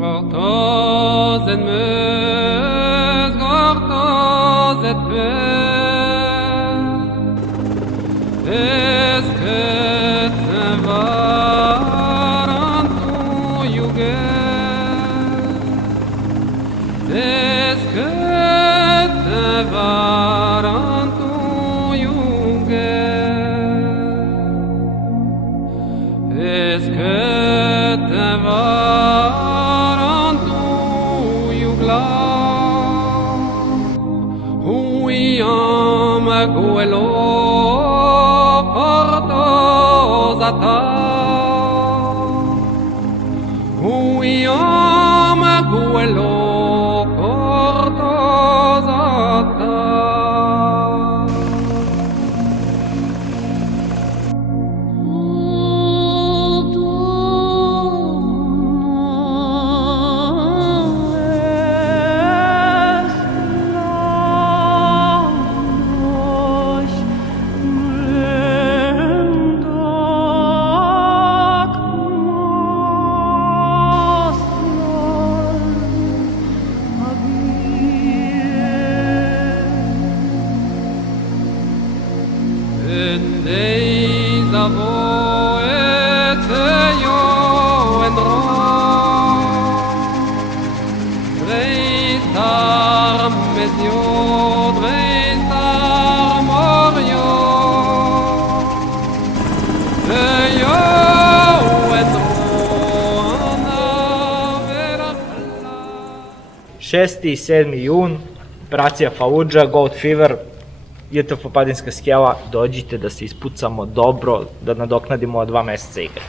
Gortozen möz, gortozet pöz, ez kötne varantu jugöz, ez kötne varantu jugöz, ez kötne varantu Huiam guelo portosata, huiam guelo portosata. In days of old, yo and Dreistar mesio, dreistar morio, yo and 6. i 7. jun, operacija Faludža, Gold Fever, JTF Padinska Skela, dođite da se ispucamo dobro, da nadoknadimo 2 meseca igre.